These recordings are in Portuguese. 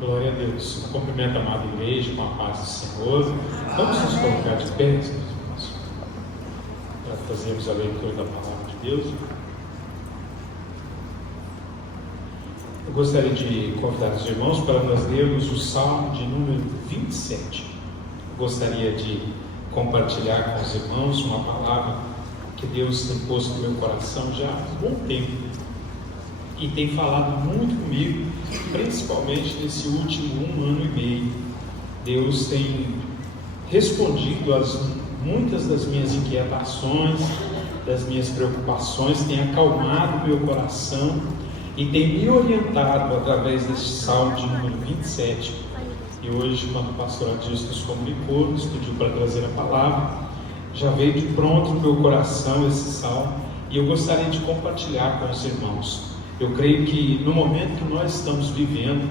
Glória a Deus. Cumprimento a amada igreja com a paz do Senhor. Vamos nos colocar de pé, meus irmãos, para fazermos a leitura da palavra de Deus. Eu gostaria de convidar os irmãos para nós lermos o Salmo de número 27. Eu gostaria de compartilhar com os irmãos uma palavra que Deus tem posto no meu coração já há um bom tempo e tem falado muito comigo, principalmente nesse último 1 ano e meio. Deus tem respondido a muitas das minhas inquietações, das minhas preocupações, tem acalmado meu coração e tem me orientado através deste Salmo de número 27. E hoje, quando o pastor Adilson nos comunicou, nos pediu para trazer a palavra, já veio de pronto no meu coração esse salmo e eu gostaria de compartilhar com os irmãos. Eu creio que no momento que nós estamos vivendo,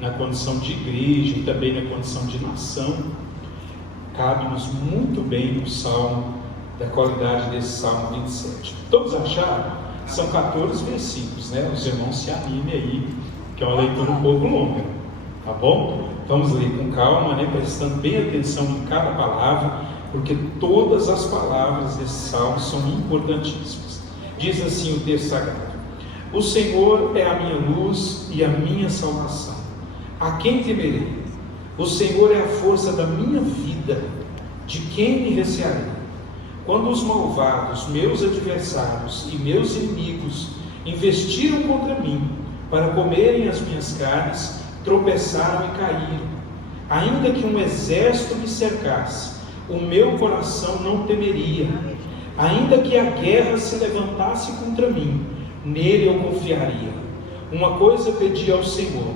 na condição de igreja e também na condição de nação, cabe-nos muito bem o salmo, da qualidade desse salmo 27. Todos acharam? São 14 versículos, né? Os irmãos se animem aí, que é uma leitura um pouco longa, tá bom? Vamos ler com calma, né? Prestando bem atenção em cada palavra, porque todas as palavras desse salmo são importantíssimas. Diz assim o texto sagrado: o Senhor é a minha luz e a minha salvação. A quem temerei? O Senhor é a força da minha vida. De quem me recearei? Quando os malvados, meus adversários e meus inimigos, investiram contra mim para comerem as minhas carnes, tropeçaram e caíram. Ainda que um exército me cercasse, o meu coração não temeria. Ainda que a guerra se levantasse contra mim, nele eu confiaria. Uma coisa pedi ao Senhor,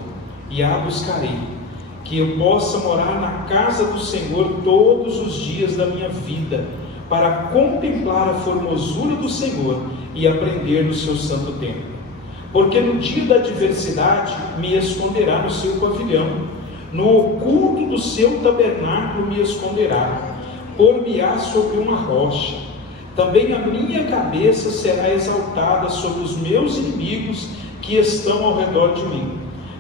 e a buscarei, que eu possa morar na casa do Senhor todos os dias da minha vida, para contemplar a formosura do Senhor e aprender no seu santo templo. Porque no dia da adversidade me esconderá no seu pavilhão, no oculto do seu tabernáculo me esconderá, pôr-me-á sobre uma rocha. Também a minha cabeça será exaltada sobre os meus inimigos que estão ao redor de mim,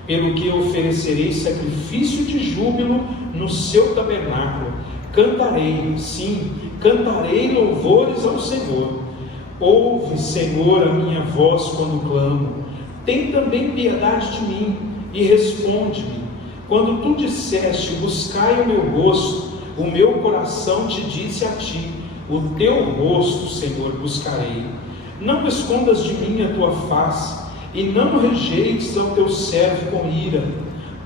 pelo que oferecerei sacrifício de júbilo no seu tabernáculo. Cantarei, sim, cantarei louvores ao Senhor. Ouve, Senhor, a minha voz quando clamo. Tem também piedade de mim e responde-me. Quando tu disseste, buscai o meu rosto, o meu coração te disse a ti, o teu rosto, Senhor, buscarei. Não escondas de mim a tua face, e não rejeites ao teu servo com ira.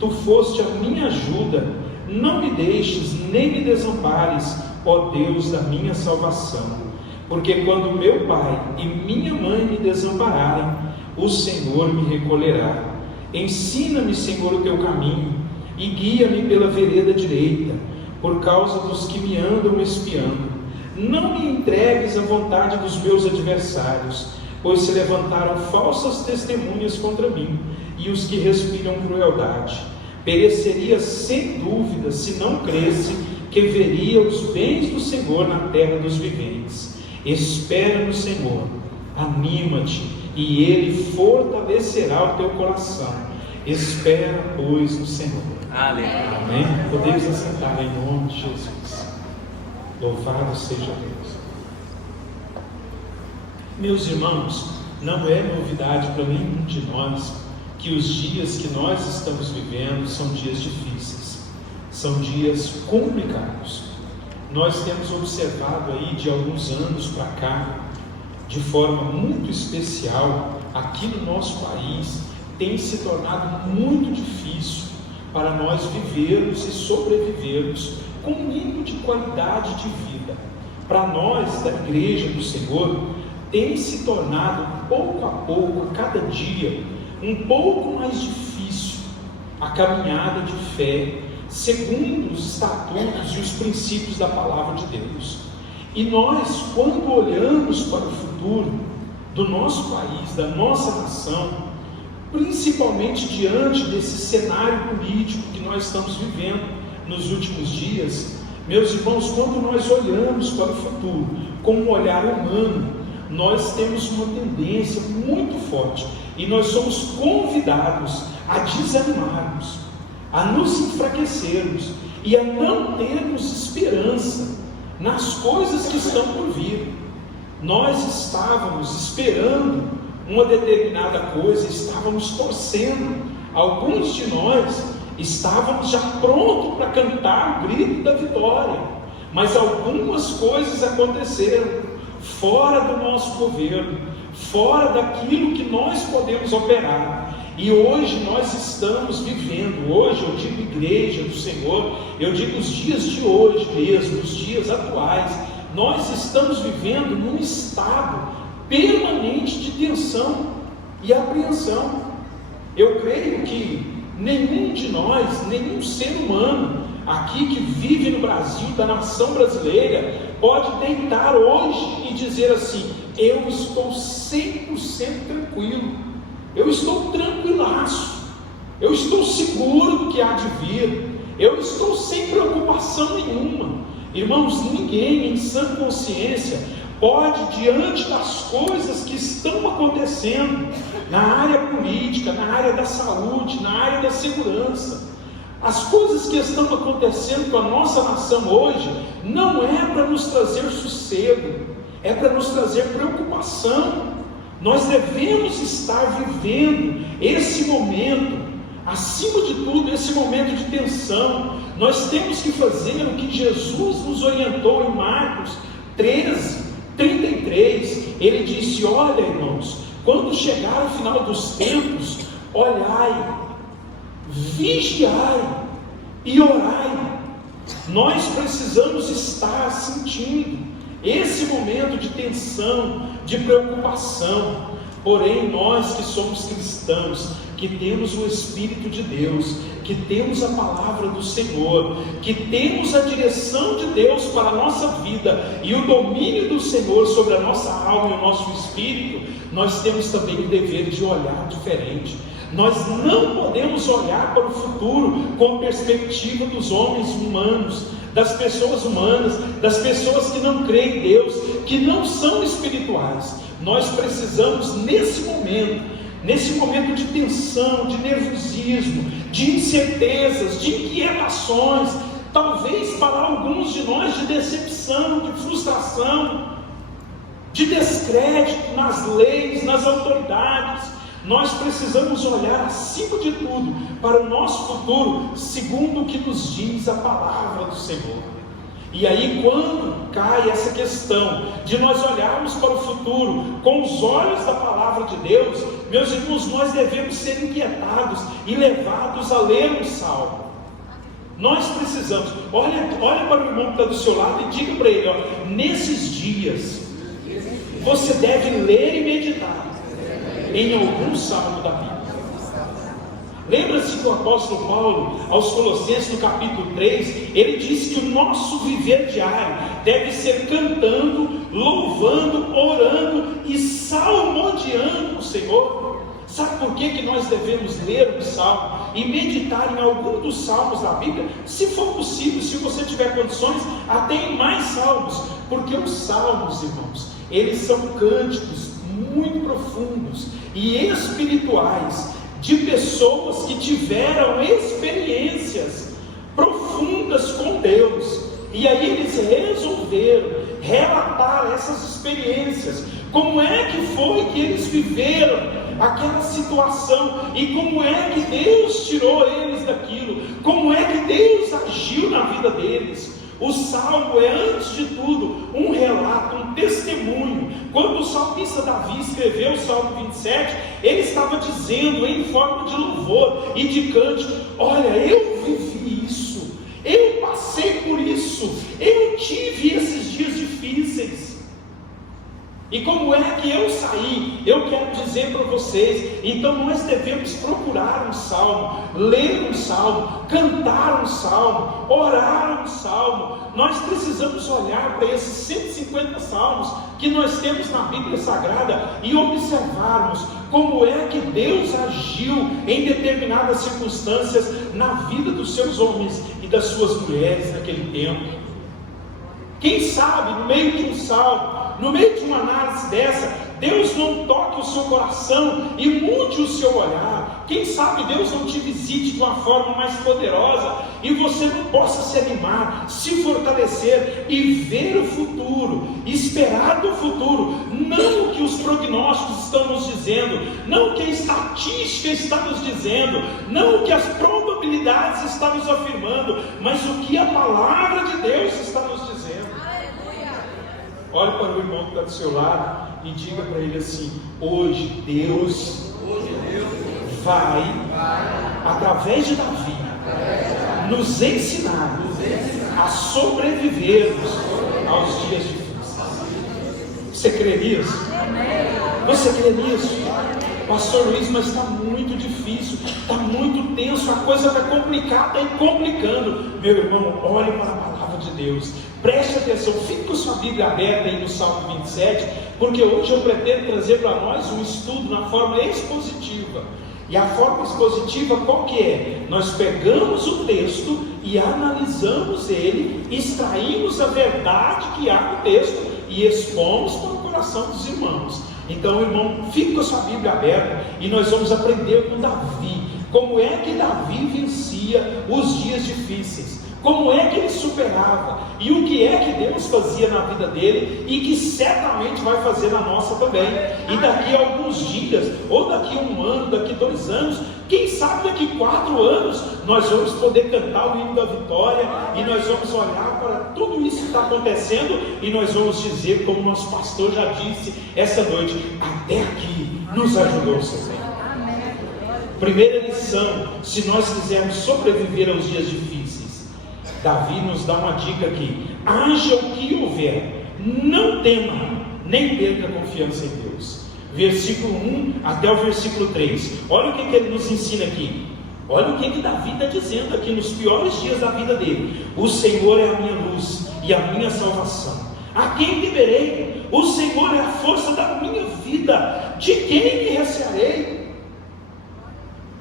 Tu foste a minha ajuda, não me deixes, nem me desampares, ó Deus da minha salvação. Porque quando meu pai e minha mãe me desampararem, o Senhor me recolherá. Ensina-me, Senhor, o teu caminho, e guia-me pela vereda direita, por causa dos que me andam espiando. Não me entregues à vontade dos meus adversários, pois se levantaram falsas testemunhas contra mim, e os que respiram crueldade. Pereceria sem dúvida, se não cresce, que veria os bens do Senhor na terra dos viventes. Espera no Senhor, anima-te, e Ele fortalecerá o teu coração. Espera, pois, no Senhor. Aleluia. Amém? Podemos assentar em nome de Jesus. Louvado seja Deus. Meus irmãos, não é novidade para nenhum de nós que os dias que nós estamos vivendo são dias difíceis, são dias complicados. Nós temos observado aí de alguns anos para cá, de forma muito especial, aqui no nosso país, tem se tornado muito difícil para nós vivermos e sobrevivermos com um mínimo de qualidade de vida. Para nós, da Igreja do Senhor, tem se tornado, pouco a pouco, a cada dia, um pouco mais difícil a caminhada de fé, segundo os estatutos e os princípios da Palavra de Deus. E nós, quando olhamos para o futuro do nosso país, da nossa nação, principalmente diante desse cenário político que nós estamos vivendo nos últimos dias, meus irmãos, quando nós olhamos para o futuro com um olhar humano, nós temos uma tendência muito forte e nós somos convidados a desanimarmos, a nos enfraquecermos e a não termos esperança nas coisas que estão por vir. Nós estávamos esperando uma determinada coisa, estávamos torcendo. Alguns de nós estávamos já prontos para cantar o grito da vitória, mas algumas coisas aconteceram fora do nosso governo, fora daquilo que nós podemos operar. E hoje nós estamos vivendo, hoje eu digo igreja do Senhor, eu digo os dias de hoje mesmo, os dias atuais, nós estamos vivendo num estado permanente de tensão e apreensão. Eu creio que nenhum de nós, nenhum ser humano aqui que vive no Brasil, da nação brasileira, pode deitar hoje e dizer assim: eu estou 100% tranquilo, eu estou tranquilaço, eu estou seguro do que há de vir, eu estou sem preocupação nenhuma. Irmãos, ninguém em sã consciência pode, diante das coisas que estão acontecendo na área política, na área da saúde, na área da segurança, as coisas que estão acontecendo com a nossa nação hoje, não é para nos trazer sossego, é para nos trazer preocupação. Nós devemos estar vivendo esse momento, acima de tudo, esse momento de tensão. Nós temos que fazer o que Jesus nos orientou em Marcos 13:33. Ele disse: olha, irmãos, quando chegar o final dos tempos, olhai, vigiai e orai. Nós precisamos estar sentindo esse momento de tensão, de preocupação. Porém, nós que somos cristãos, que temos o Espírito de Deus, que temos a palavra do Senhor, que temos a direção de Deus para a nossa vida e o domínio do Senhor sobre a nossa alma e o nosso espírito, nós temos também o dever de olhar diferente. Nós não podemos olhar para o futuro com a perspectiva dos homens humanos, das pessoas humanas, das pessoas que não creem em Deus, que não são espirituais. Nós precisamos nesse momento de tensão, de nervosismo, de incertezas, de inquietações, talvez para alguns de nós de decepção, de frustração, de descrédito nas leis, nas autoridades. Nós precisamos olhar acima de tudo para o nosso futuro, segundo o que nos diz a palavra do Senhor. E aí, quando cai essa questão de nós olharmos para o futuro com os olhos da palavra de Deus, meus irmãos, nós devemos ser inquietados e levados a ler um salmo. Nós precisamos, olha para o irmão que está do seu lado e diga para ele: ó, nesses dias você deve ler e meditar em algum salmo da Bíblia. Lembra-se que o apóstolo Paulo, aos Colossenses, no capítulo 3, ele diz que o nosso viver diário deve ser cantando, louvando, orando e salmodiando o Senhor. Sabe por que nós devemos ler um salmo e meditar em algum dos salmos da Bíblia? Se for possível, se você tiver condições, até em mais salmos, porque os salmos, irmãos, eles são cânticos muito profundos e espirituais, de pessoas que tiveram experiências profundas com Deus, e aí eles resolveram relatar essas experiências, como é que foi que eles viveram aquela situação, e como é que Deus tirou eles daquilo, como é que Deus agiu na vida deles. O salmo é, antes de tudo, um relato, um testemunho. Quando o salmista Davi escreveu o Salmo 27, ele estava dizendo em forma de louvor e de cântico: olha, eu vivi isso, eu passei por isso, eu tive esses dias difíceis. E como é que eu saí? Eu quero dizer para vocês, então nós devemos procurar um salmo, ler um salmo, cantar um salmo, orar um salmo. Nós precisamos olhar para esses 150 salmos que nós temos na Bíblia Sagrada e observarmos como é que Deus agiu em determinadas circunstâncias na vida dos seus homens e das suas mulheres naquele tempo. Quem sabe, no meio de um salmo, no meio de uma análise dessa, Deus não toque o seu coração e mude o seu olhar. Quem sabe Deus não te visite de uma forma mais poderosa e você não possa se animar, se fortalecer e ver o futuro, esperar do futuro, não o que os prognósticos estão nos dizendo, não o que a estatística está nos dizendo, não o que as probabilidades estão nos afirmando, mas o que a palavra de Deus está nos dizendo. Olhe para o irmão que está do seu lado e diga para ele assim: hoje Deus vai, através de Davi, nos ensinar a sobrevivermos aos dias difíceis. Você crê nisso? Você crê nisso? Pastor Luiz, mas está muito difícil, está muito tenso, a coisa vai complicar, está complicando. Meu irmão, olhe para a palavra de Deus, preste atenção, fique com sua Bíblia aberta aí no Salmo 27, porque hoje eu pretendo trazer para nós um estudo na forma expositiva. E a forma expositiva qual que é? Nós pegamos o texto e analisamos ele, extraímos a verdade que há no texto e expomos para o coração dos irmãos. Então, irmão, fique com a sua Bíblia aberta e nós vamos aprender com Davi. Como é que Davi vencia os dias difíceis? Como é que ele superava? E o que é que Deus fazia na vida dele e que certamente vai fazer na nossa também. E daqui a alguns dias, ou daqui a um ano, daqui a 2 anos, quem sabe daqui a 4 anos, nós vamos poder cantar o hino da vitória e nós vamos olhar para tudo isso que está acontecendo e nós vamos dizer, como nosso pastor já disse essa noite: até aqui nos ajudou o Senhor. Primeira lição, se nós quisermos sobreviver aos dias difíceis, Davi nos dá uma dica aqui: haja o que houver, não tema, nem perca a confiança em Deus. Versículo 1 até o versículo 3, olha o que ele nos ensina aqui. Olha o que Davi está dizendo aqui nos piores dias da vida dele: o Senhor é a minha luz e a minha salvação, a quem temerei? O Senhor é a força da minha vida, de quem me recearei?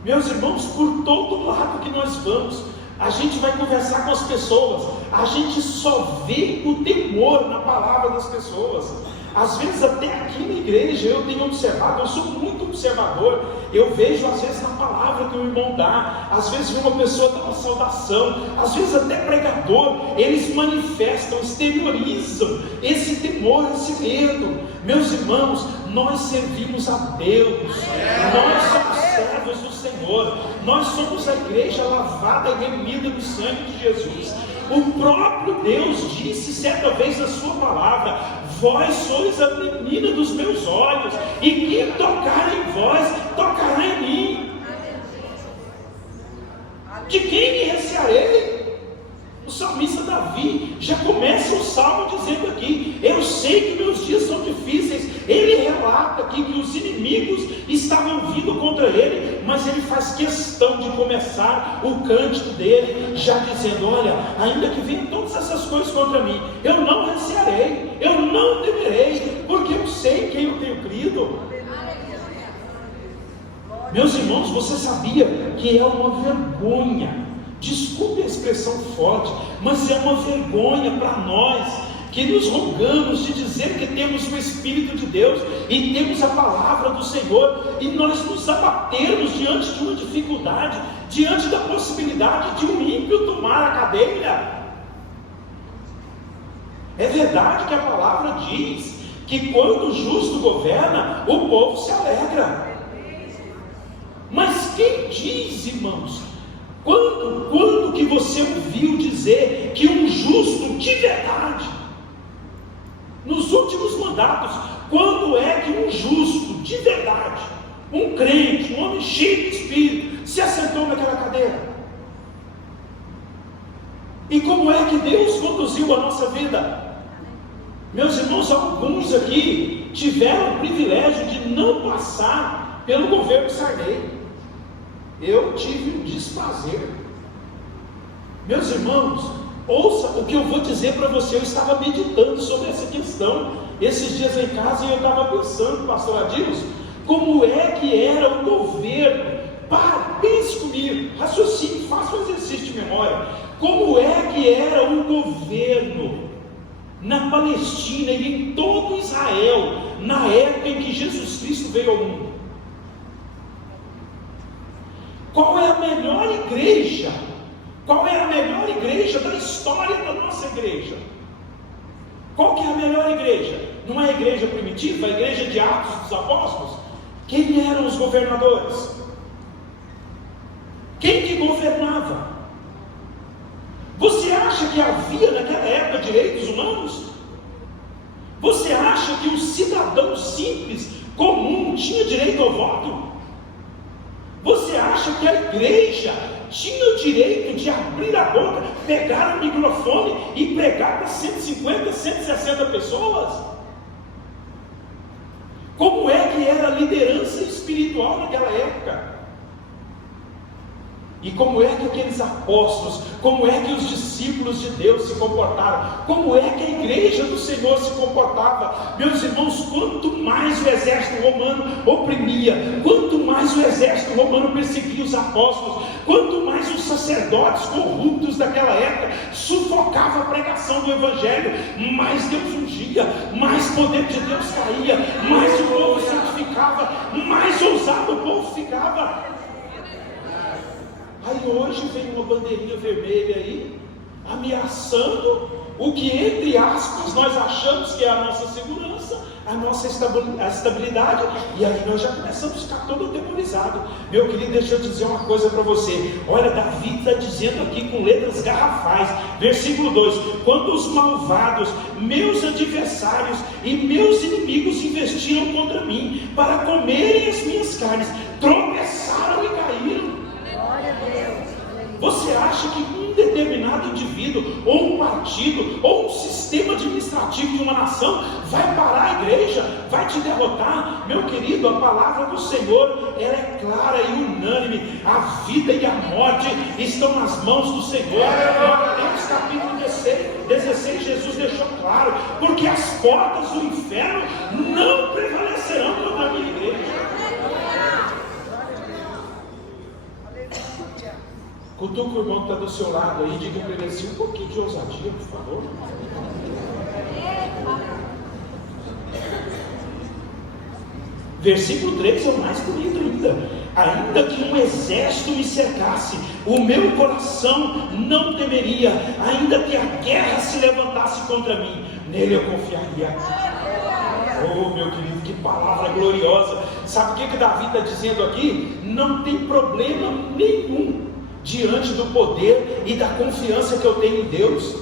Meus irmãos, por todo lado que nós vamos, a gente vai conversar com as pessoas, a gente só vê o temor na palavra das pessoas. Às vezes até aqui na igreja eu tenho observado, eu sou muito observador, eu vejo às vezes na palavra que o irmão dá, às vezes uma pessoa dá uma saudação, às vezes até pregador, eles manifestam, exteriorizam esse temor, esse medo. Meus irmãos, nós servimos a Deus, nós somos servos do Senhor, nós somos a igreja lavada e remida no sangue de Jesus. O próprio Deus disse certa vez na sua palavra: vós sois a menina dos meus olhos, e quem tocar em vós, tocará em mim. De quem me recearei? O salmista Davi já começa o salmo dizendo aqui: eu sei que meus dias são difíceis. Ele relata aqui que os inimigos estavam vindo contra ele, mas ele faz questão de começar o cântico dele já dizendo: olha, ainda que venham todas essas coisas contra mim, eu não recearei, eu não temerei, porque eu sei quem eu tenho crido. Meus irmãos, você sabia que é uma vergonha, desculpe a expressão forte, mas é uma vergonha para nós que nos rogamos de dizer que temos o Espírito de Deus e temos a palavra do Senhor, e nós nos abatermos diante de uma dificuldade, diante da possibilidade de um ímpio tomar a cadeira? É verdade que a palavra diz que quando o justo governa, o povo se alegra. Mas quem diz, irmãos, quando que você ouviu dizer que um justo de verdade, nos últimos mandatos, quando é que um justo de verdade, um crente, um homem cheio de Espírito, se assentou naquela cadeira? E como é que Deus conduziu a nossa vida? Meus irmãos, alguns aqui tiveram o privilégio de não passar pelo governo Sarney. Eu tive um desprazer. Meus irmãos, ouça o que eu vou dizer para você. Eu estava meditando sobre essa questão esses dias em casa e eu estava pensando, pastor Adilson, como é que era o governo? Pense comigo, raciocine, faça um exercício de memória. Como é que era o governo na Palestina e em todo Israel na época em que Jesus Cristo veio ao mundo? Qual é a melhor igreja? Qual é a melhor igreja da história da nossa igreja? Qual que é a melhor igreja? Não é a igreja primitiva, a igreja de Atos dos Apóstolos? Quem eram os governadores? Quem que governava? Você acha que havia naquela época direitos humanos? Você acha que um cidadão simples, comum, tinha direito ao voto? Você acha que a igreja tinha o direito de abrir a boca, pegar o microfone e pregar para 150, 160 pessoas? Como é que era a liderança espiritual naquela época? E como é que aqueles apóstolos, como é que os discípulos de Deus se comportaram? Como é que a igreja do Senhor se comportava? Meus irmãos, quanto mais o exército romano oprimia, quanto mais o exército romano perseguia os apóstolos, quanto mais os sacerdotes corruptos daquela época sufocavam a pregação do evangelho, mais Deus ungia, mais poder de Deus caía, mais o povo santificava, mais ousado o povo ficava. Aí hoje vem uma bandeirinha vermelha aí, ameaçando o que, entre aspas, nós achamos que é a nossa segurança, a nossa estabilidade, e aí nós já começamos a ficar todo atemorizados. Meu querido, deixa eu dizer uma coisa para você. Olha, Davi está dizendo aqui com letras garrafais, versículo 2: quando os malvados, meus adversários e meus inimigos investiram contra mim para comerem as minhas carnes, tropeçaram e caíram. Você acha que um determinado indivíduo, ou um partido, ou um sistema administrativo de uma nação vai parar a igreja, vai te derrotar? Meu querido, a palavra do Senhor, ela é clara e unânime. A vida e a morte estão nas mãos do Senhor. Mateus capítulo 16, Jesus deixou claro: porque as portas do inferno não prevalecerão contra a minha igreja. Cutuca o irmão que está do seu lado aí, diga para ele assim: um pouquinho de ousadia, por favor. Versículo 3 é o mais bonito ainda: ainda que um exército me cercasse, o meu coração não temeria, ainda que a guerra se levantasse contra mim, nele eu confiaria. Oh, meu querido, que palavra gloriosa! Sabe o que Davi está dizendo aqui? Não tem problema nenhum diante do poder e da confiança que eu tenho em Deus.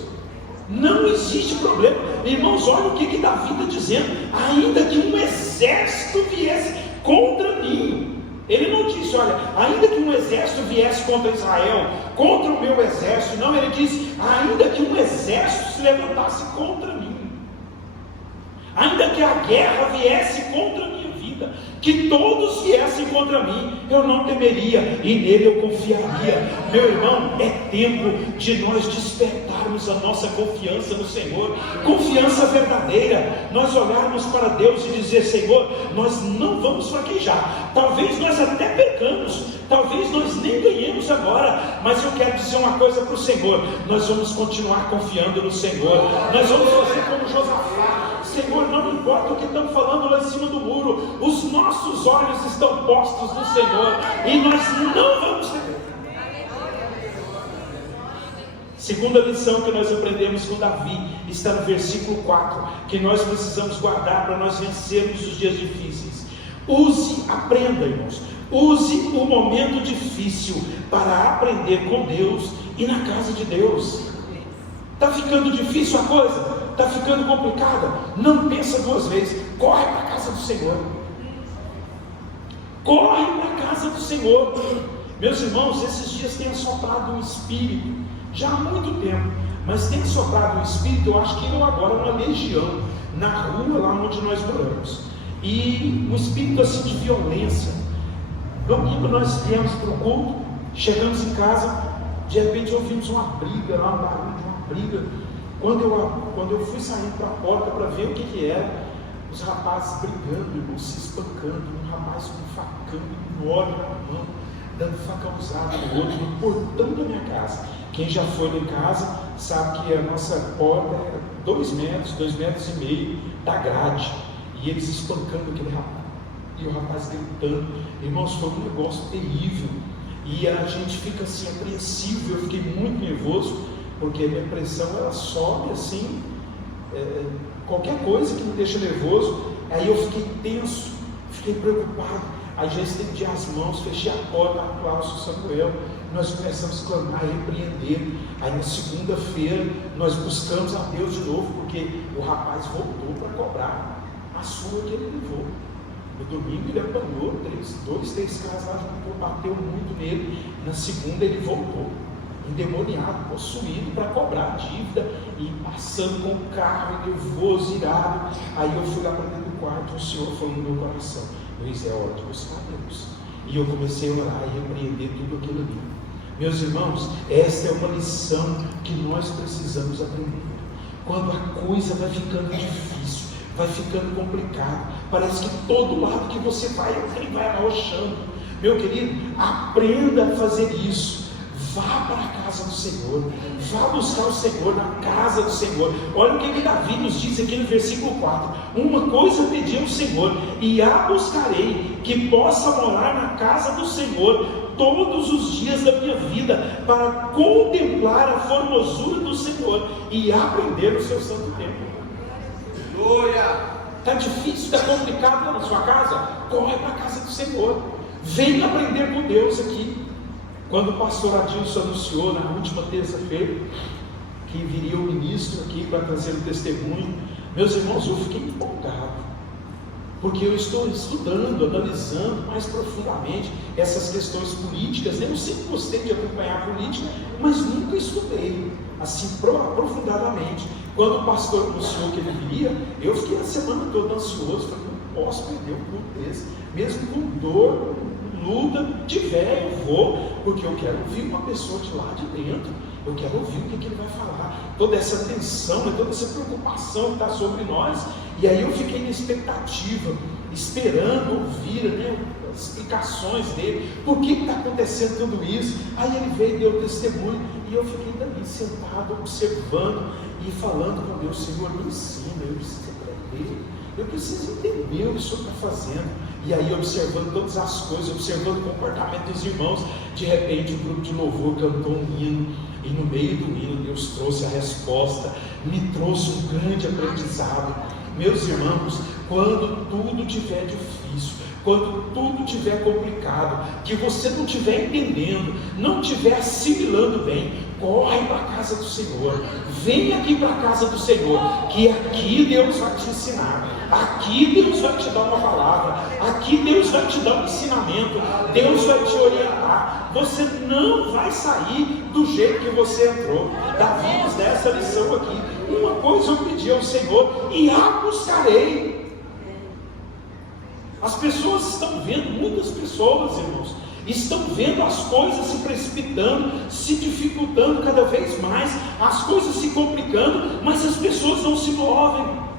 Não existe problema. Irmãos, olha o que Davi está dizendo: ainda que um exército viesse contra mim. Ele não disse, olha, ainda que um exército viesse contra Israel, contra o meu exército. Não, ele disse, ainda que um exército se levantasse contra mim, ainda que a guerra viesse contra a minha vida, que todos viessem contra mim, eu não temeria, e nele eu confiaria. Meu irmão, é tempo de nós despertarmos a nossa confiança no Senhor, confiança verdadeira, nós olharmos para Deus e dizer: Senhor, nós não vamos fraquejar, talvez nós até pecamos, talvez nós nem ganhemos agora, mas eu quero dizer uma coisa para o Senhor: nós vamos continuar confiando no Senhor, nós vamos fazer como Josafá. Senhor, não importa o que estão falando lá em cima do muro, os nossos olhos estão postos no Senhor, e nós não vamos ter. Segunda lição que nós aprendemos com Davi está no versículo 4, que nós precisamos guardar para nós vencermos os dias difíceis. Aprenda, irmãos, use o momento difícil para aprender com Deus e na casa de Deus. Está ficando difícil a coisa? Está ficando complicada? Não pensa duas vezes, corre para a casa do Senhor. Corre para a casa do Senhor. Meus irmãos, esses dias tem assoprado um espírito, já há muito tempo, mas tem soprado um espírito, eu acho que eu agora uma legião, na rua lá onde nós moramos, e um espírito assim de violência. Domingo nós viemos para o culto, chegamos em casa, de repente ouvimos uma briga lá, um barulho de uma briga. Quando eu fui sair para a porta para ver o que era, os rapazes brigando, irmãos, se espancando, um rapaz com um facão enorme na mão, dando facãozada no outro, no portão da minha casa. Quem já foi lá em casa sabe que a nossa porta era 2 metros, 2,5 metros da grade. e eles espancando aquele rapaz, e o rapaz gritando. Irmãos, foi um negócio terrível, e a gente fica assim apreensivo. Eu fiquei muito nervoso, porque a minha pressão ela sobe assim, qualquer coisa que me deixa nervoso. Aí eu fiquei tenso, fiquei preocupado. Aí já estendi as mãos, fechei a porta, aplauso Samuel. Nós começamos a clamar, repreender. Aí na segunda-feira nós buscamos a Deus de novo, porque o rapaz voltou para cobrar a sua que ele levou. No domingo ele apanhou, 2, 3 caras lá, bateu muito nele. Na segunda ele voltou, endemoniado, possuído, para cobrar a dívida, e passando com o carro, nervoso, irado. Aí eu fui lá para dentro do quarto, o Senhor falou no meu coração: Luiz, é hora de buscar Deus. E eu comecei a orar e repreender tudo aquilo ali. Meus irmãos, esta é uma lição que nós precisamos aprender. Quando a coisa vai ficando difícil, vai ficando complicado, parece que todo lado que você vai, alguém vai arrochando. Meu querido, aprenda a fazer isso. Vá para a casa do Senhor, vá buscar o Senhor na casa do Senhor. Olha o que Davi nos diz aqui no versículo 4: uma coisa pedi ao Senhor, e a buscarei, que possa morar na casa do Senhor todos os dias da minha vida, para contemplar a formosura do Senhor e aprender o seu santo templo. Está difícil, está complicado na sua casa? Corre para a casa do Senhor, vem aprender com Deus aqui. Quando o pastor Adilson anunciou na última terça-feira que viria o ministro aqui para trazer o testemunho, meus irmãos, eu fiquei empolgado, porque eu estou estudando, analisando mais profundamente essas questões políticas. Eu sempre gostei de acompanhar a política, mas nunca estudei assim aprofundadamente. Quando o pastor anunciou que ele viria, eu fiquei a semana toda ansioso. Falei, não posso perder um culto desse, mesmo com dor, luta, tiver, eu vou, porque eu quero ouvir uma pessoa de lá de dentro. Eu quero ouvir o que ele vai falar, toda essa tensão, toda essa preocupação que está sobre nós. E aí eu fiquei na expectativa, esperando ouvir as explicações dele, por que está acontecendo tudo isso. Aí ele veio e deu testemunho, e eu fiquei dali sentado, observando e falando com Deus: Senhor, me ensina, eu preciso aprender, eu preciso entender o que o Senhor está fazendo. E aí, observando todas as coisas, observando o comportamento dos irmãos, de repente o grupo de louvor cantou um hino, e no meio do hino Deus trouxe a resposta, me trouxe um grande aprendizado. Meus irmãos, quando tudo estiver difícil, quando tudo estiver complicado, que você não estiver entendendo, não estiver assimilando bem, corre para a casa do Senhor, vem aqui para a casa do Senhor, que aqui Deus vai te ensinar, aqui Deus vai te dar uma palavra, aqui Deus vai te dar um ensinamento, Deus vai te orientar. Você não vai sair do jeito que você entrou. Davi nos dá essa lição aqui: uma coisa eu pedi ao Senhor, e a buscarei. As pessoas estão vendo, muitas pessoas, irmãos, estão vendo as coisas se precipitando, se dificultando cada vez mais, as coisas se complicando, mas as pessoas não se movem.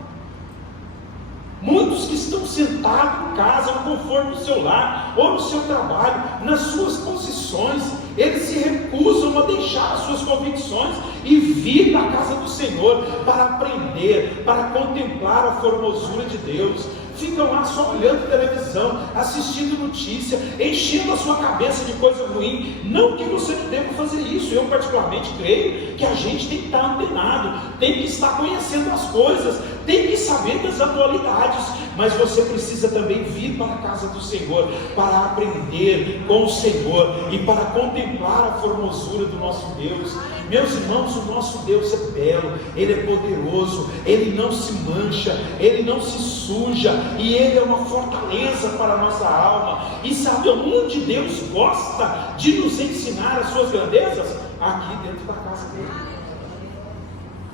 Muitos que estão sentados em casa, no conforto do seu lar, ou no seu trabalho, nas suas posições, eles se recusam a deixar as suas convicções e vir para a casa do Senhor para aprender, para contemplar a formosura de Deus. Ficam lá só olhando televisão, assistindo notícia, enchendo a sua cabeça de coisa ruim. Não que você não deva fazer isso, eu particularmente creio que a gente tem que estar antenado, tem que estar conhecendo as coisas, tem que saber das atualidades, mas você precisa também vir para a casa do Senhor, para aprender com o Senhor e para contemplar a formosura do nosso Deus. Meus irmãos, o nosso Deus é belo, Ele é poderoso, Ele não se mancha, Ele não se suja, e Ele é uma fortaleza para a nossa alma. E sabe onde Deus gosta de nos ensinar as suas grandezas? Aqui dentro da casa dele.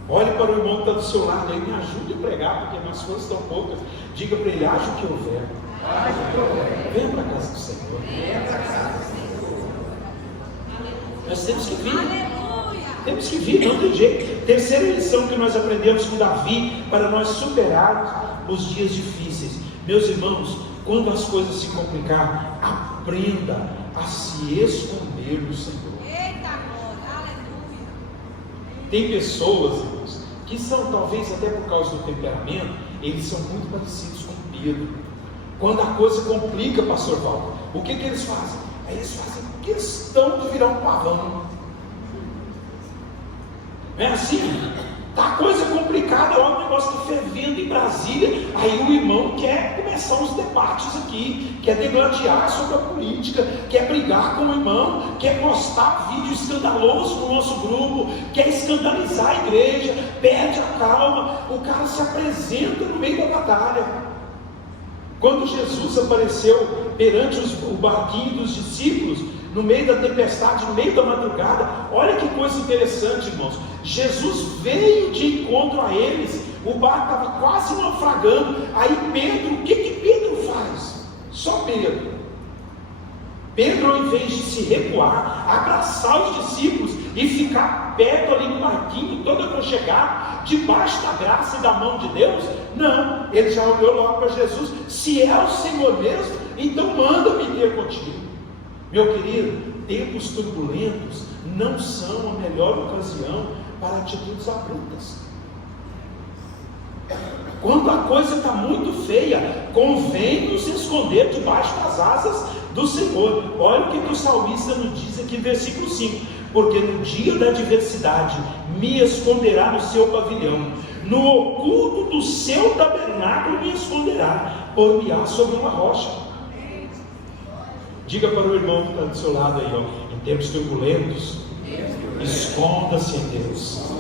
Olhe para o irmão que está do seu lado aí, me ajude a pregar, porque minhas coisas estão poucas. Diga para ele: haja o que houver. Venha para a casa do Senhor. Nós temos que vir. Temos que vir, não tem jeito. Terceira lição que nós aprendemos com Davi, para nós superarmos os dias difíceis. Meus irmãos, quando as coisas se complicar, aprenda a se esconder no Senhor. Tem pessoas, irmãos, que são, talvez até por causa do temperamento, eles são muito parecidos com querido, quando a coisa complica, pastor Paulo, o que eles fazem? Eles fazem questão de virar um pavão. Não é assim? Tá a coisa complicada, ó, o negócio está fervendo em Brasília, aí o irmão quer começar uns debates aqui, quer degladiar sobre a política, quer brigar com o irmão, quer postar vídeo escandaloso no nosso grupo, quer escandalizar a igreja, perde a calma, o cara se apresenta no meio da batalha. Quando Jesus apareceu perante o barquinho dos discípulos, no meio da tempestade, no meio da madrugada, olha que coisa interessante, irmãos. Jesus veio de encontro a eles, o barco estava quase naufragando. Aí Pedro, o que Pedro faz? Só Pedro, ao invés de se recuar, abraçar os discípulos e ficar perto ali no barquinho, todo aconchegado, debaixo da graça e da mão de Deus, não, ele já olhou logo para Jesus: se é o Senhor mesmo, então manda-me ter contigo. Meu querido, tempos turbulentos não são a melhor ocasião para atitudes abruptas. Quando a coisa está muito feia, convém nos esconder debaixo das asas do Senhor. Olha o que o salmista nos diz aqui, versículo 5: porque no dia da adversidade me esconderá no seu pavilhão, no oculto do seu tabernáculo me esconderá, por-me-á sobre uma rocha. Diga para o irmão que está do seu lado aí, ó, em tempos turbulentos, esconda-se em Deus.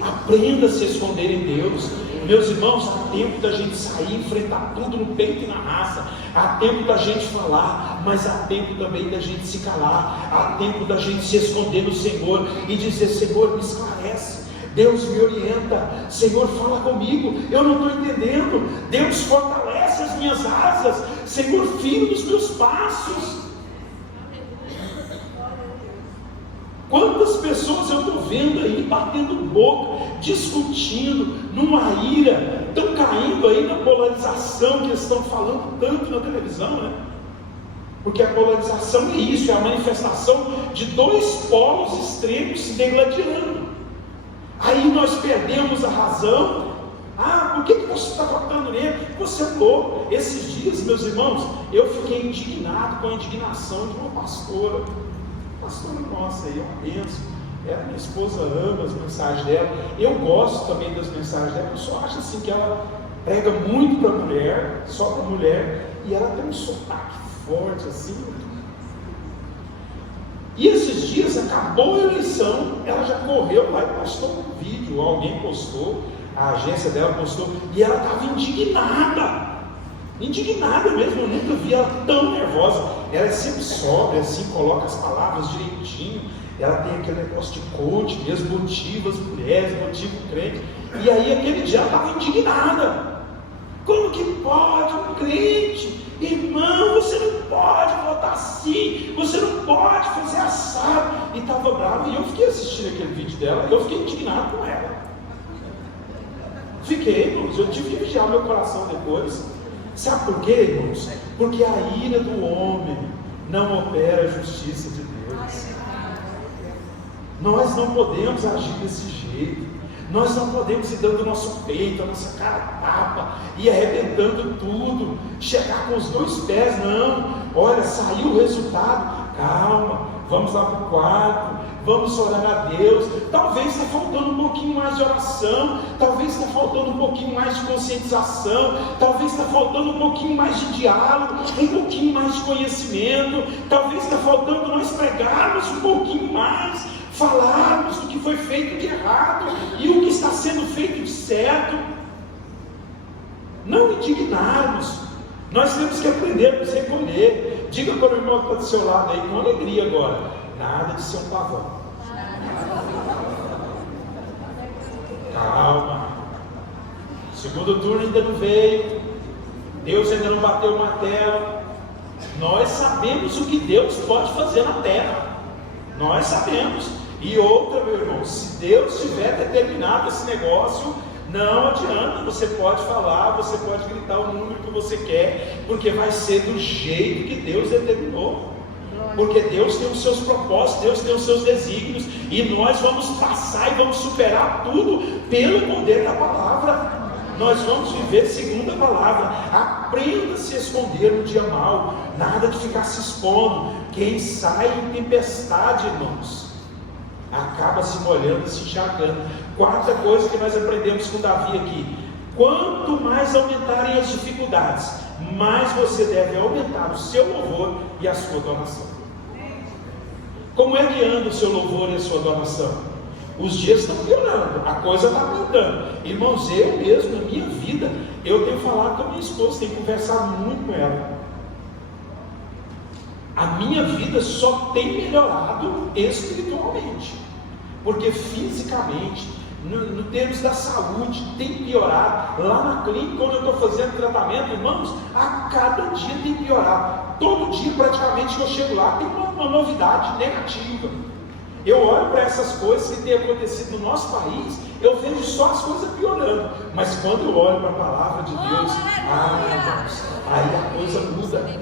Aprenda a se esconder em Deus. Meus irmãos, há tempo da gente sair, enfrentar tudo no peito e na raça. Há tempo da gente falar, mas há tempo também da gente se calar. Há tempo da gente se esconder no Senhor e dizer: Senhor, me esclarece. Deus, me orienta. Senhor, fala comigo, eu não estou entendendo. Deus, fortalece as minhas asas. Senhor, firme os meus passos. Quantas pessoas eu estou vendo aí batendo boca, discutindo, numa ira, estão caindo aí na polarização que eles estão falando tanto na televisão, né? Porque a polarização é isso, é a manifestação de dois polos extremos se degladiando. Aí nós perdemos a razão. Por que você está votando nele? Você é louco. Esses dias, meus irmãos, eu fiquei indignado com a indignação de uma pastora nossa aí, eu penso, minha esposa ama as mensagens dela, eu gosto também das mensagens dela, eu só acho assim que ela prega muito para a mulher, só para a mulher, e ela tem um sotaque forte assim. E esses dias, acabou a eleição, ela já correu lá e postou um vídeo, alguém postou, a agência dela postou, e ela estava indignada mesmo, eu nunca vi ela tão nervosa. Ela é sempre sóbria, assim, coloca as palavras direitinho, ela tem aquele negócio de coach mesmo, motiva as mulheres, motiva o crente. E aí aquele dia ela estava indignada. Como que pode um crente, irmão, você não pode votar assim, você não pode fazer assado, e estava brava. E eu fiquei assistindo aquele vídeo dela, e eu fiquei indignado com ela. Fiquei, irmãos, eu tive que vigiar meu coração depois. Sabe por quê, irmãos? Porque a ira do homem não opera a justiça de Deus. Nós não podemos agir desse jeito. Nós não podemos ir dando o nosso peito, a nossa cara tapa, e arrebentando tudo, chegar com os dois pés. Não, olha, saiu o resultado, calma, vamos lá para o quarto, vamos orar a Deus. Talvez está faltando um pouquinho mais de oração, talvez está faltando um pouquinho mais de conscientização, talvez está faltando um pouquinho mais de diálogo, um pouquinho mais de conhecimento, talvez está faltando nós pregarmos um pouquinho mais, falarmos do que foi feito de errado e o que está sendo feito de certo. Não indignarmos. Nós temos que aprender a nos recolher. Diga para o irmão que está do seu lado aí com alegria agora: nada de ser um pavão. Calma, segundo turno ainda não veio, Deus ainda não bateu o martelo. Nós sabemos o que Deus pode fazer na terra, nós sabemos. E outra, meu irmão, se Deus tiver determinado esse negócio, não adianta, você pode falar, você pode gritar o número que você quer, porque vai ser do jeito que Deus determinou. Porque Deus tem os seus propósitos, Deus tem os seus desígnios, e nós vamos passar e vamos superar tudo pelo poder da palavra. Nós vamos viver segundo a palavra. A Aprenda a se esconder no dia mau, nada de ficar se expondo. Quem sai em tempestade, irmãos, acaba se molhando, se encharcando. Quarta coisa que nós aprendemos com Davi aqui: quanto mais aumentarem as dificuldades, mais você deve aumentar o seu louvor e a sua adoração. Como é que anda o seu louvor e a sua adoração? Os dias estão piorando, a coisa está aumentando. Irmãos, eu mesmo, na minha vida, eu tenho falado com a minha esposa, tenho conversado muito com ela. A minha vida só tem melhorado espiritualmente, porque fisicamente, no termos da saúde, tem piorado. Lá na clínica, onde eu estou fazendo tratamento, irmãos, a cada dia tem piorado. Todo dia, praticamente, que eu chego lá, tem uma novidade negativa. Eu olho para essas coisas que têm acontecido no nosso país, eu vejo só as coisas piorando. Mas quando eu olho para a palavra de Deus, irmãos, aí a coisa muda.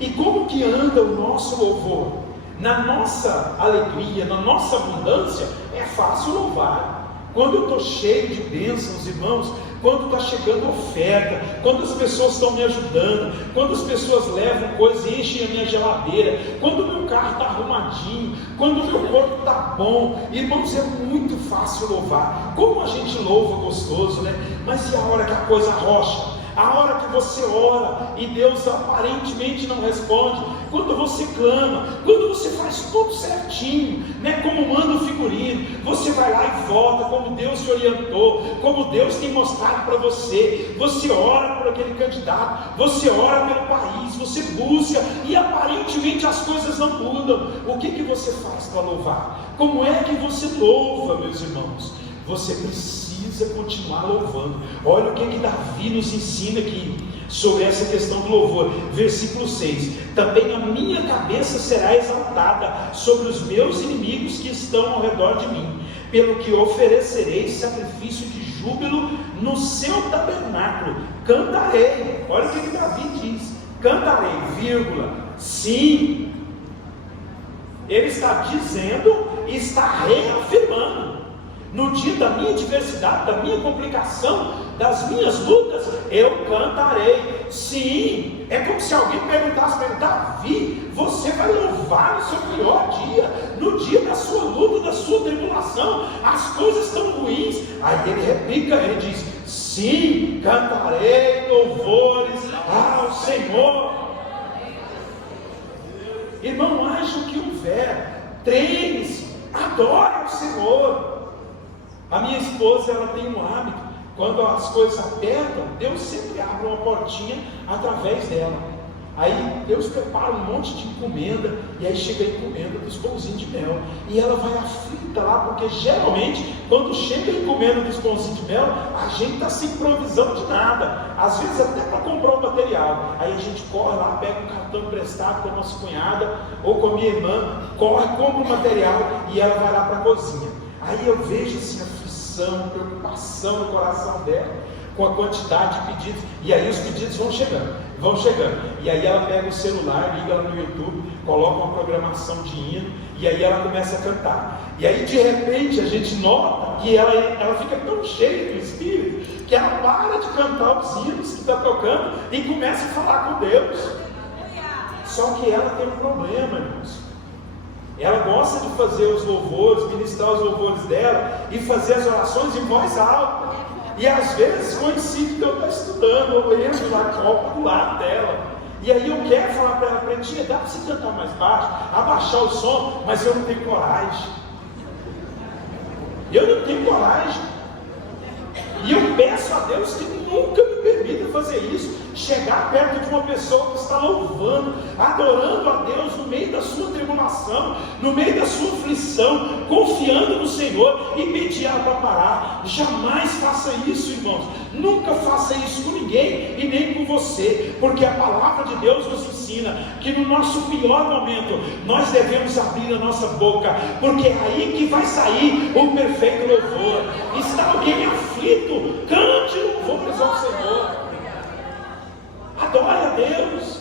E como que anda o nosso louvor? Na nossa alegria, na nossa abundância, é fácil louvar. Quando eu estou cheio de bênçãos, irmãos, quando está chegando oferta, quando as pessoas estão me ajudando, quando as pessoas levam coisas e enchem a minha geladeira, quando o meu carro está arrumadinho, quando o meu corpo está bom, irmãos, é muito fácil louvar. Como a gente louva gostoso, né? Mas e a hora que a coisa rocha? A hora que você ora e Deus aparentemente não responde, quando você clama, quando você faz tudo certinho, né, como manda o figurino, você vai lá e volta como Deus te orientou, como Deus tem mostrado para você, você ora por aquele candidato, você ora pelo país, você busca e aparentemente as coisas não mudam. O que você faz para louvar? Como é que você louva, meus irmãos? Você precisa continuar louvando. Olha o que Davi nos ensina aqui sobre essa questão do louvor. Versículo 6: também a minha cabeça será exaltada sobre os meus inimigos que estão ao redor de mim, pelo que oferecerei sacrifício de júbilo no seu tabernáculo. Cantarei. Olha o que Davi diz: cantarei, vírgula, sim. Ele está dizendo e está reafirmando. No dia da minha adversidade, da minha complicação, das minhas lutas, eu cantarei. Sim, é como se alguém perguntasse para ele: Davi, você vai louvar no seu pior dia, no dia da sua luta, da sua tribulação, as coisas estão ruins. Aí ele replica, ele diz: sim, cantarei louvores ao Senhor. Irmão, haja o que houver, treine-se, adore ao Senhor. A minha esposa, ela tem um hábito: quando as coisas apertam, Deus sempre abre uma portinha através dela. Aí Deus prepara um monte de encomenda, e aí chega a encomenda dos pãozinhos de mel, e ela vai aflita lá, porque geralmente quando chega a encomenda dos pãozinhos de mel, a gente está sem provisão de nada, às vezes até para comprar o material. Aí a gente corre lá, pega um cartão emprestado com a nossa cunhada ou com a minha irmã, corre, compra o material e ela vai lá para a cozinha. Aí eu vejo assim aflição, preocupação no coração dela, com a quantidade de pedidos, e aí os pedidos vão chegando, e aí ela pega o celular, liga lá no YouTube, coloca uma programação de hino, e aí ela começa a cantar, e aí de repente a gente nota que ela fica tão cheia do Espírito, que ela para de cantar os hinos que está tocando, e começa a falar com Deus. Só que ela tem um problema, irmãos. Ela gosta de fazer os louvores, ministrar os louvores dela e fazer as orações em voz alta. E às vezes coincide que eu estou estudando, eu lendo na copa do lado dela. E aí eu quero falar para ela: Pretinha, dá para você cantar mais baixo, abaixar o som, mas eu não tenho coragem. Eu não tenho coragem. E eu peço a Deus que nunca me permita fazer isso, chegar perto de uma pessoa que está louvando, adorando a Deus no meio da sua tribulação, no meio da sua aflição, confiando no Senhor, e pedir ela para parar. Jamais faça isso, irmãos. Nunca faça isso com ninguém e nem com você, porque a palavra de Deus nos ensina que no nosso pior momento nós devemos abrir a nossa boca, porque é aí que vai sair o perfeito louvor. Está alguém aflito? Cante louvores ao Senhor. Adore a Deus.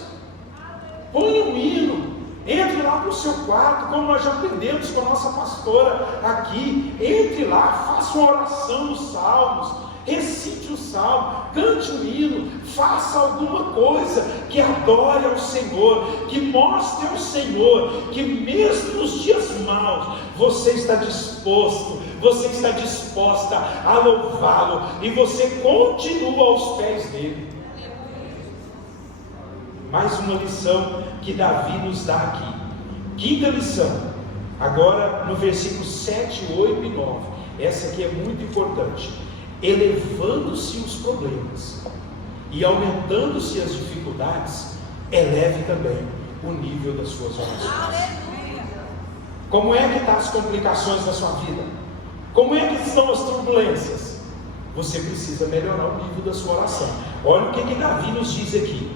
Ponha um hino. Entre lá para o seu quarto, como nós já aprendemos com a nossa pastora aqui. Entre lá, faça uma oração nos salmos. recite o salmo, cante o hino, faça alguma coisa que adore ao Senhor, que mostre ao Senhor que mesmo nos dias maus você está disposto, você está disposta a louvá-lo, e você continua aos pés dele. Mais uma lição que Davi nos dá aqui. Quinta lição, agora no versículos 7, 8 e 9. Essa aqui é muito importante. Elevando-se os problemas e aumentando-se as dificuldades, eleve também o nível das suas orações. Como é que estão as complicações da sua vida? Como é que estão as turbulências? Você precisa melhorar o nível da sua oração. Olha o que Davi nos diz aqui.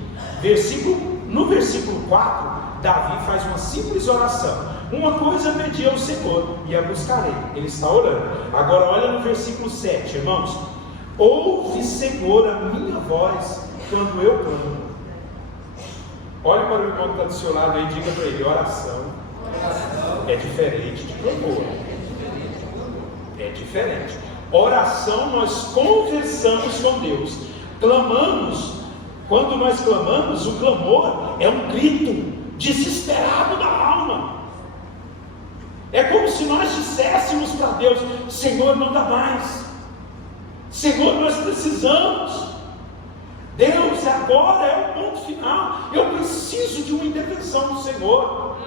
No versículo 4, Davi faz uma simples oração. Uma coisa pedi ao Senhor e a buscarei. Ele está orando. Agora olha no versículo 7, irmãos. Ouve, Senhor, a minha voz quando eu clamo. Olhe para o irmão que está do seu lado e diga para ele: oração é diferente de clamor. É diferente. Oração, nós conversamos com Deus. Clamamos. Quando nós clamamos, o clamor é um grito desesperado da alma. É como se nós disséssemos para Deus: Senhor, não dá mais. Senhor, nós precisamos. Deus, agora é o ponto final. Eu preciso de uma intervenção do Senhor.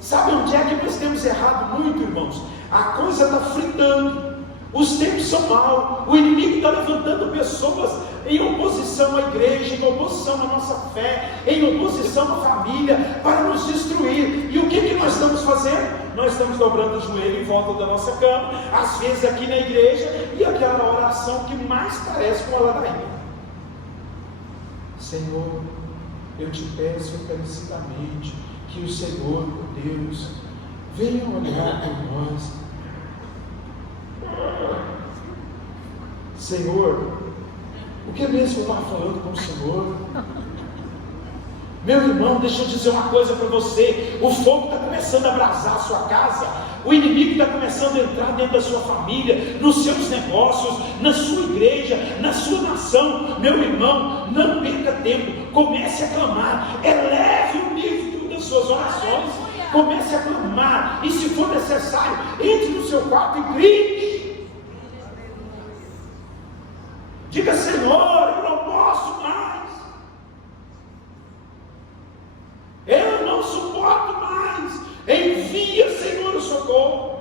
Sabe onde é que nós temos errado muito, irmãos? A coisa está fritando. Os tempos são maus. O inimigo está levantando pessoas em oposição à igreja, em oposição à nossa fé, em oposição à família, para nos destruir. E o que nós estamos fazendo? Nós estamos dobrando o joelho em volta da nossa cama, às vezes aqui na igreja, e aquela oração que mais parece com a ladainha: Senhor, eu te peço encarecidamente que o Senhor, meu Deus, venha olhar por nós. Senhor, o que mesmo eu estava falando com o Senhor? Meu irmão, deixa eu dizer uma coisa para você. O fogo está começando a abrasar a sua casa. O inimigo está começando a entrar dentro da sua família, nos seus negócios, na sua igreja, na sua nação. Meu irmão, não perca tempo. Comece a clamar. Eleve o nível das suas orações. Comece a clamar. E se for necessário, entre no seu quarto e grite. Diga: Senhor, eu não posso mais. Eu não suporto mais. Envia, Senhor, o socorro.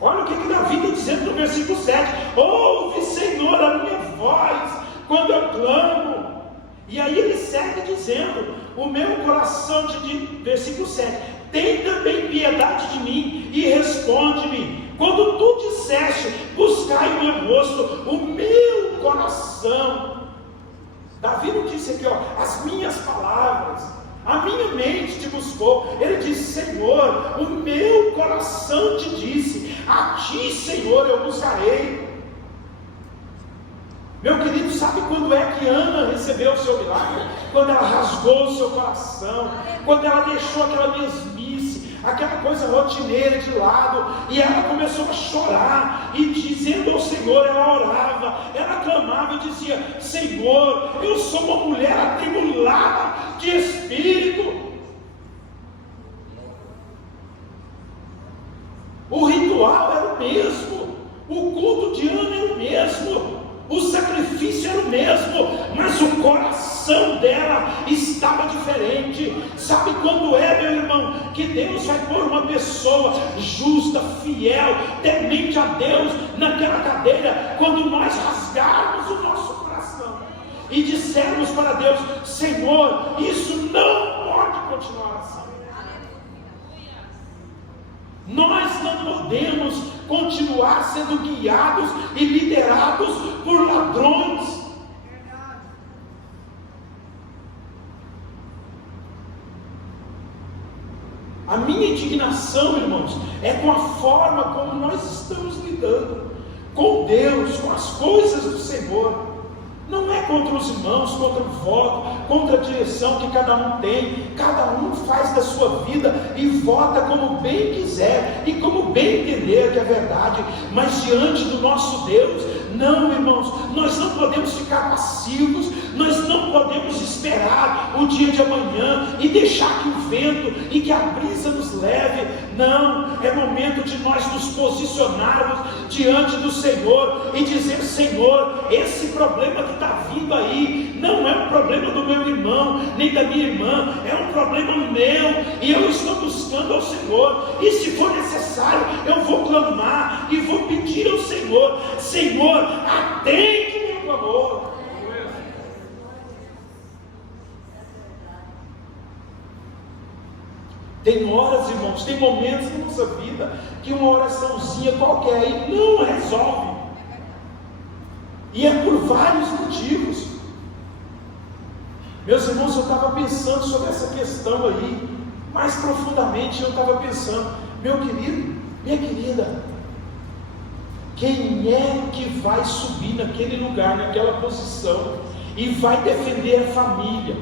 Olha o que Davi está dizendo no versículo 7. Ouve, Senhor, a minha voz quando eu clamo. E aí ele segue dizendo: o meu coração te diz, versículo 7, tem também piedade de mim e responde-me. Quando tu disseste: buscai o meu rosto, o meu coração. Davi não disse aqui, as minhas palavras, a minha mente te buscou. Ele disse: Senhor, o meu coração te disse, a ti, Senhor, eu buscarei. Meu querido, sabe quando é que Ana recebeu o seu milagre? Quando ela rasgou o seu coração, quando ela deixou aquela mesmice, aquela coisa rotineira de lado, e ela começou a chorar, e dizendo ao Senhor, ela orava, ela clamava e dizia: Senhor, eu sou uma mulher atribulada de espírito. O ritual era o mesmo, o culto de Ana era o mesmo, o sacrifício era o mesmo, mas o coração dela estava diferente. Sabe quando é, meu irmão, que Deus vai pôr uma pessoa justa, fiel, temente a Deus naquela cadeira? Quando nós rasgarmos o nosso coração e dissermos para Deus: Senhor, isso não pode continuar assim. Nós não podemos continuar sendo guiados e liderados por ladrões. A minha indignação, irmãos, é com a forma como nós estamos lidando com Deus, com as coisas do Senhor. Não é contra os irmãos, contra o voto, contra a direção que cada um tem. Cada um faz da sua vida e vota como bem quiser e como bem entender que é verdade. Mas diante do nosso Deus, não, irmãos, nós não podemos ficar passivos, nós não podemos esperar o dia de amanhã e deixar que o vento e que a brisa nos leve. Não, é momento de nós nos posicionarmos diante do Senhor e dizer: Senhor, esse problema que está vindo aí não é um problema do meu irmão, nem da minha irmã, é um problema meu, e eu estou buscando ao Senhor, e se for necessário, eu vou clamar e vou pedir ao Senhor: Senhor, atende meu clamor. Tem horas, irmãos, tem momentos na nossa vida que uma oraçãozinha qualquer aí não resolve, e é por vários motivos. Meus irmãos, eu estava pensando sobre essa questão aí, mais profundamente. Eu estava pensando: meu querido, minha querida, quem é que vai subir naquele lugar, naquela posição, e vai defender a família,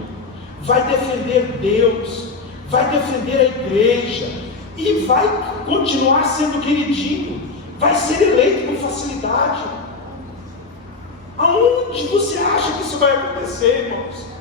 vai defender Deus, vai defender a igreja, e vai continuar sendo queridinho, vai ser eleito com facilidade? Aonde você acha que isso vai acontecer, irmãos?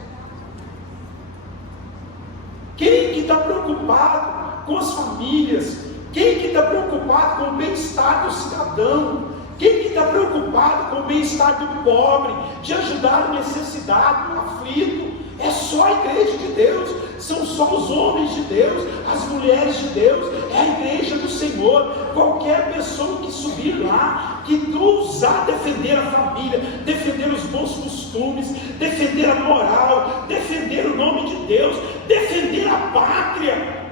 Quem que está preocupado com as famílias? Quem que está preocupado com o bem-estar do cidadão? Quem que está preocupado com o bem-estar do pobre, de ajudar o necessitado, o aflito? É só a igreja de Deus, são só os homens de Deus, as mulheres de Deus, é a igreja do Senhor. Qualquer pessoa que subir lá, que ousar defender a família, defender os bons costumes, defender a moral, defender o nome de Deus, defender a pátria,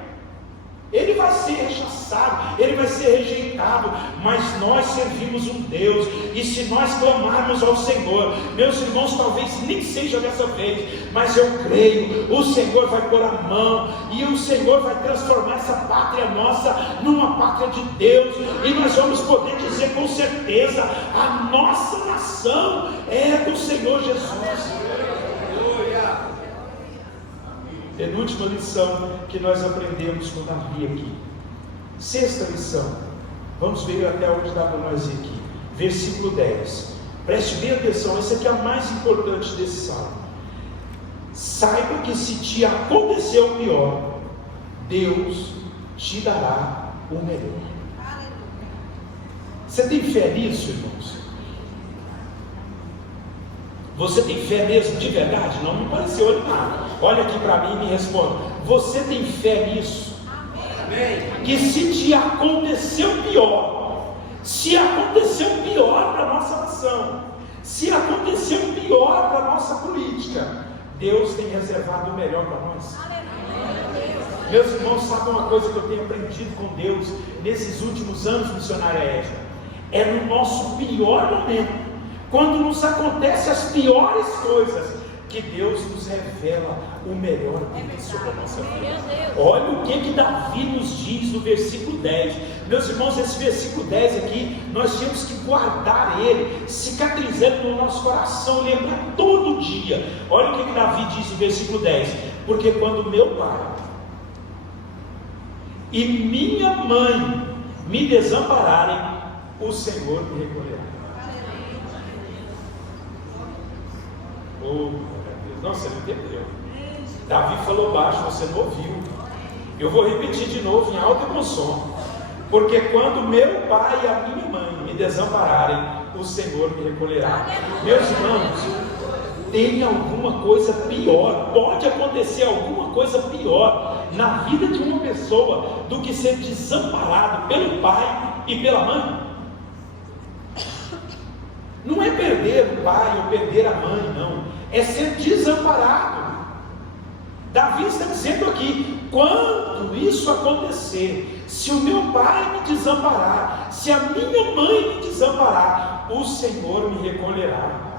ele vai ser rechaçado, ele vai ser rejeitado. Mas nós servimos um Deus, e se nós clamarmos ao Senhor, meus irmãos, talvez nem seja dessa vez, mas eu creio, o Senhor vai pôr a mão, e o Senhor vai transformar essa pátria nossa numa pátria de Deus, e nós vamos poder dizer com certeza: a nossa nação é do Senhor Jesus. Penúltima lição que nós aprendemos com Davi aqui. Sexta lição, vamos ver até onde dá para nós ir aqui. Versículo 10. Preste bem atenção, essa aqui é a mais importante desse salmo. Saiba que se te acontecer o pior, Deus te dará o melhor. Você tem fé nisso, irmãos? Você tem fé mesmo, de verdade? Não me pareceu nada. Olha aqui para mim e me responda: você tem fé nisso? Amém. Que se te acontecer o pior, se acontecer o pior para a nossa nação, se acontecer o pior para a nossa política, Deus tem reservado o melhor para nós. Meus irmãos, sabe uma coisa que eu tenho aprendido com Deus nesses últimos anos, missionária Edna? É no nosso pior momento, quando nos acontecem as piores coisas, que Deus nos revela o melhor dele sobre a nossa vida. Olha o que Davi nos diz no versículo 10. Meus irmãos, esse versículo 10 aqui, nós temos que guardar ele, cicatrizando no nosso coração, lembrar todo dia. Olha o que Davi diz no versículo 10: porque quando meu pai e minha mãe me desampararem, o Senhor me recolherá. Oh, não, você não entendeu. Davi falou baixo, você não ouviu. Eu vou repetir de novo em alto e bom som. Porque quando meu pai e a minha mãe me desampararem, o Senhor me recolherá. Meus irmãos, tem alguma coisa pior, pode acontecer alguma coisa pior na vida de uma pessoa do que ser desamparado pelo pai e pela mãe? Não é perder o pai ou perder a mãe, não. É ser desamparado. Davi está dizendo aqui: quando isso acontecer, se o meu pai me desamparar, se a minha mãe me desamparar, o Senhor me recolherá.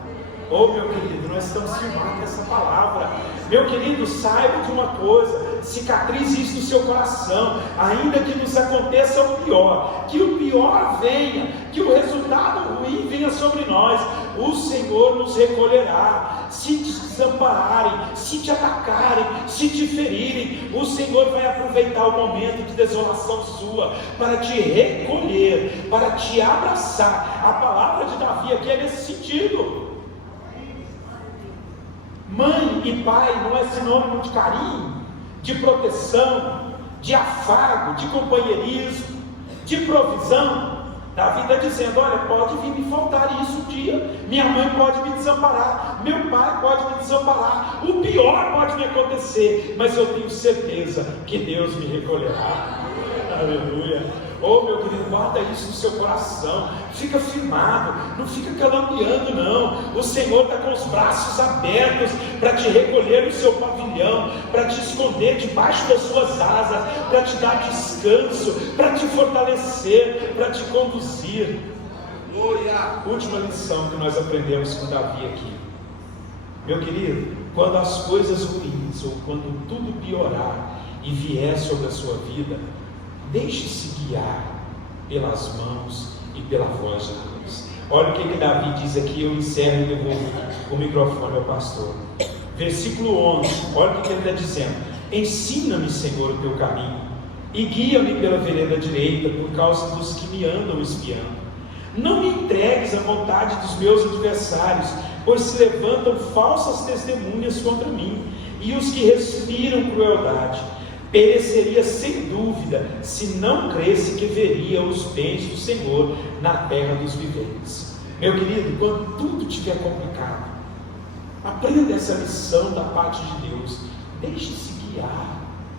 Oh, meu querido, nós estamos firmados nessa palavra. Meu querido, saiba de uma coisa, cicatrize isso no seu coração, ainda que nos aconteça o pior, que o pior venha, que o resultado ruim venha sobre nós, o Senhor nos recolherá. Se te desampararem, se te atacarem, se te ferirem, o Senhor vai aproveitar o momento de desolação sua para te recolher, para te abraçar. A palavra de Davi aqui é nesse sentido. Mãe e pai não é sinônimo de carinho, de proteção, de afago, de companheirismo, de provisão. Davi está dizendo: olha, pode vir me faltar isso um dia, minha mãe pode me desamparar, meu pai pode me desamparar, o pior pode me acontecer, mas eu tenho certeza que Deus me recolherá. Aleluia. Oh, meu querido, guarda isso no seu coração, fica firmado, não fica calambiando não. O Senhor está com os braços abertos para te recolher no seu pavilhão, para te esconder debaixo das suas asas, para te dar descanso, para te fortalecer, para te conduzir. Última lição que nós aprendemos com Davi aqui, meu querido: quando as coisas ruins ou quando tudo piorar e vier sobre a sua vida, deixe-se guiar pelas mãos e pela voz de Deus. Olha o que Davi diz aqui, eu encerro e devolvo o microfone ao pastor. Versículo 11, olha o que ele está dizendo: ensina-me, Senhor, o teu caminho, e guia-me pela vereda direita, por causa dos que me andam espiando. Não me entregues à vontade dos meus adversários, pois se levantam falsas testemunhas contra mim, e os que respiram crueldade. Pereceria sem dúvida, se não cresse que veria os bens do Senhor na terra dos viventes. Meu querido, quando tudo estiver complicado, aprenda essa lição da parte de Deus. Deixe-se guiar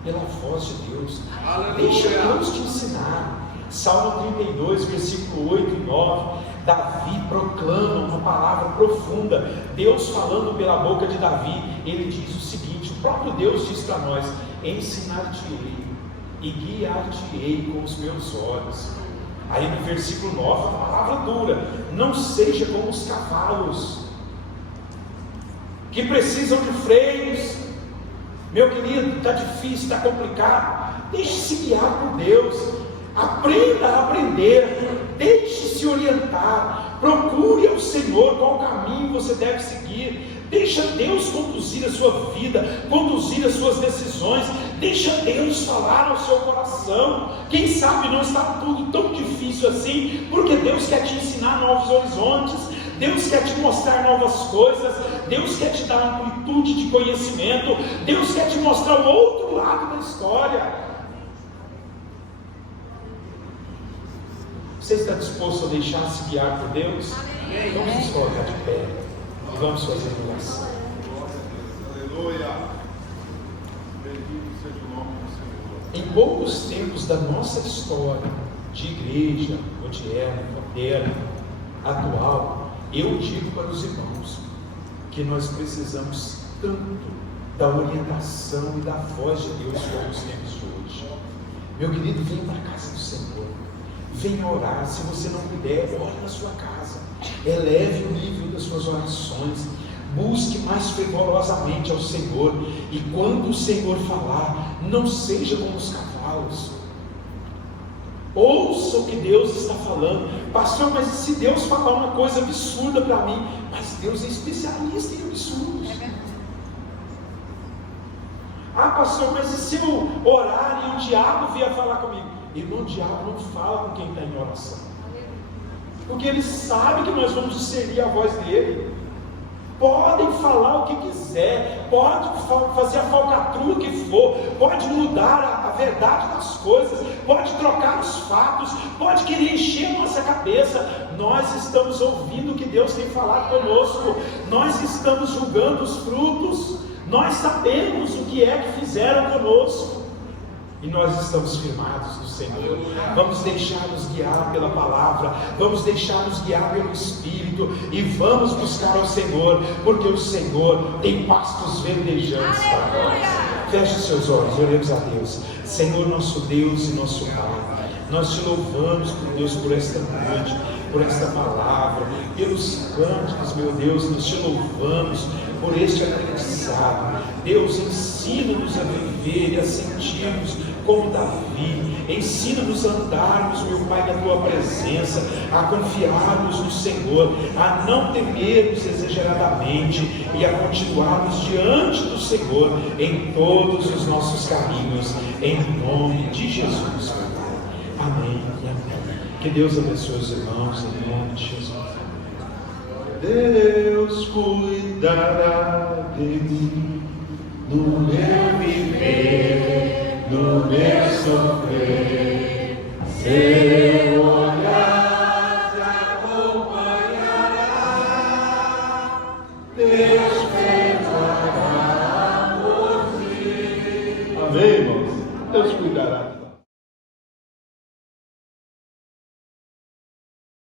pela voz de Deus. Deixa Deus te ensinar. Salmo 32, versículo 8 e 9, Davi proclama uma palavra profunda. Deus falando pela boca de Davi, ele diz o seguinte: o próprio Deus diz para nós: ensinar-te-ei e guiar-te-ei com os meus olhos. Aí no versículo 9, a palavra dura: não seja como os cavalos que precisam de freios. Meu querido, está difícil, está complicado, deixe-se guiar por Deus. Aprenda a aprender, deixe-se orientar, procure ao Senhor qual caminho você deve seguir. Deixa Deus conduzir a sua vida, conduzir as suas decisões. Deixa Deus falar ao seu coração. Quem sabe não está tudo tão difícil assim, porque Deus quer te ensinar novos horizontes, Deus quer te mostrar novas coisas, Deus quer te dar amplitude de conhecimento, Deus quer te mostrar o outro lado da história. Você está disposto a deixar-se guiar por Deus? Vamos nos colocar de pé e vamos fazer uma oração. Aleluia. Bendito seja o nome do Senhor. Em poucos tempos da nossa história, de igreja, moderna, atual, eu digo para os irmãos que nós precisamos tanto da orientação e da voz de Deus como os tempos de hoje. Meu querido, venha para a casa do Senhor. Venha orar. Se você não puder, ore na sua casa, eleve o nível das suas orações, busque mais fervorosamente ao Senhor, e quando o Senhor falar, não seja como os cavalos. Ouça o que Deus está falando. Pastor, mas se Deus falar uma coisa absurda para mim? Mas Deus é especialista em absurdos. Ah, pastor, mas e se eu orar e o diabo vier falar comigo? Irmão, o diabo não fala com quem está em oração, porque ele sabe que nós vamos discernir a voz dele. Podem falar o que quiser, pode fazer a falcatrua que for, pode mudar a verdade das coisas, pode trocar os fatos, pode querer encher a nossa cabeça. Nós estamos ouvindo o que Deus tem falado conosco, nós estamos julgando os frutos, nós sabemos o que é que fizeram conosco, e nós estamos firmados no Senhor. Vamos deixar-nos guiar pela palavra, vamos deixar-nos guiar pelo Espírito, e vamos buscar ao Senhor, porque o Senhor tem pastos verdejantes para nós. Feche seus olhos, oremos a Deus. Senhor, nosso Deus e nosso Pai, Nós te louvamos, meu Deus, por esta noite, por esta palavra, pelos cânticos, meu Deus, nós te louvamos por este aprendizado. Deus, ensina-nos a viver e a sentirmos como Davi, ensina-nos a andarmos, meu Pai, na Tua presença, a confiarmos no Senhor, a não temermos exageradamente e a continuarmos diante do Senhor em todos os nossos caminhos, em nome de Jesus. Amém e amém. Que Deus abençoe os irmãos, em nome de Jesus. Deus cuidará de mim no meu viver, no meu sofrer. Seu olhar te acompanhará. Deus cuidará por ti. Amém, irmãos? Deus cuidará.